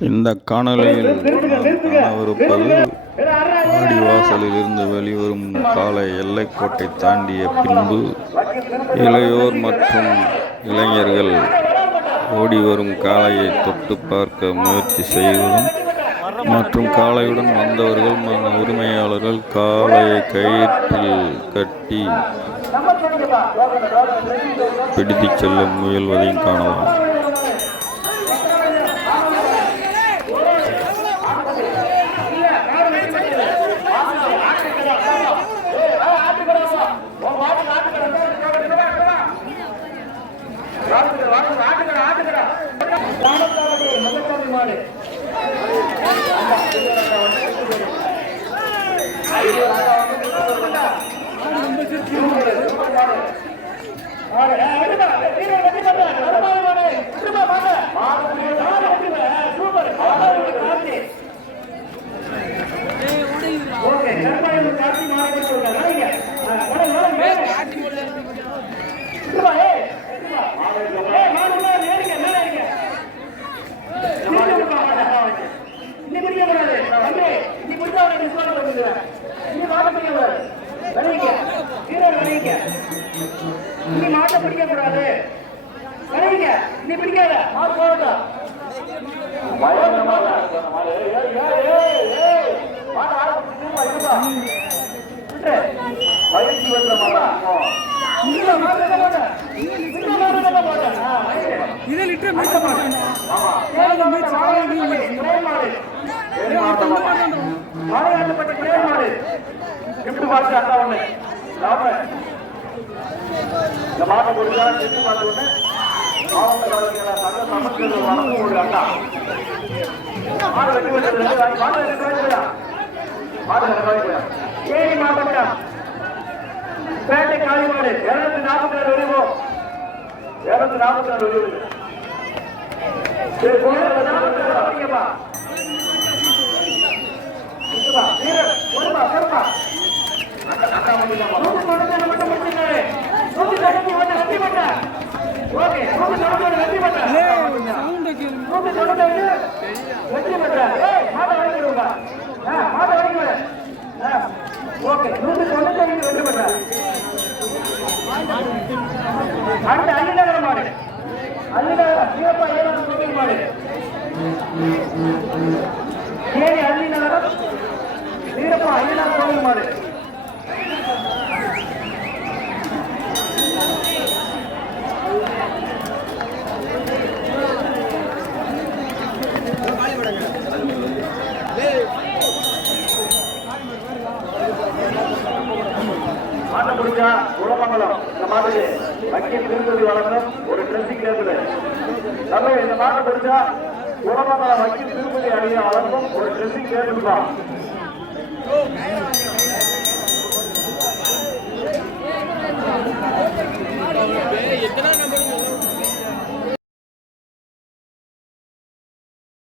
இந்த காணொலியில் நாம் காணவிருப்பது இருந்து வெளிவரும் காலை எல்லைக்கோட்டை தாண்டிய பின்பு இளையோர் மற்றும் இளைஞர்கள் ஓடி வரும் காளையை தொட்டு பார்க்க முயற்சி செய்வதும் மற்றும் காளையுடன் வந்தவர்கள் ம- உரிமையாளர்கள் காளையை கயிற்றில் கட்டி பிடித்துச் செல்ல முயல்வதையும் காணலாம். ஆடு கொடுக்குறேன் நீ மாட்ட பிடிக்கக்கூடாது விளைவிக்க வீரர் விளைவிக்க நீ மாட்ட பிடிக்கக்கூடாது மீட்க மாட்டேன் அடையாளப்பட்ட கிடையாது கிஃப்ட் பாக்ஸ் அக்கா ஒண்ணு இந்த மாதம் ஒரு காலம் கிஃப்ட் பாக்ஸ் மாவட்ட காலத்துக்காக சமஸ்கிருத வணக்கம் ஒரு அக்கா. மாடு வெட்டி வச்சிருக்கா மாடு ரெண்டு ரூபாய்க்குயா மாடு ரெண்டு ரூபாய்க்குயா அடுத்து அள்ளிநகர மாடு அள்ளிநகர சிவப்பா ஏழாம் கோவில் மாடு ஏழு அள்ளிநகரம் வீரப்பா ஐயனார் கோவில் மாடு மாட்டை பிடிச்சா குலமங்கலம் இந்த மாதிரி வக்கீல் திருப்பதி வழங்கும் ஒரு ட்ரெஸ்ஸிங் டேபிள் நல்ல இந்த மாட்டை பிடிச்சா குலமங்கலம் வக்கீல் திருப்பதி அணியை வழங்கும் ஒரு ட்ரெஸ்ஸிங் டேபிள் தான் Thank you.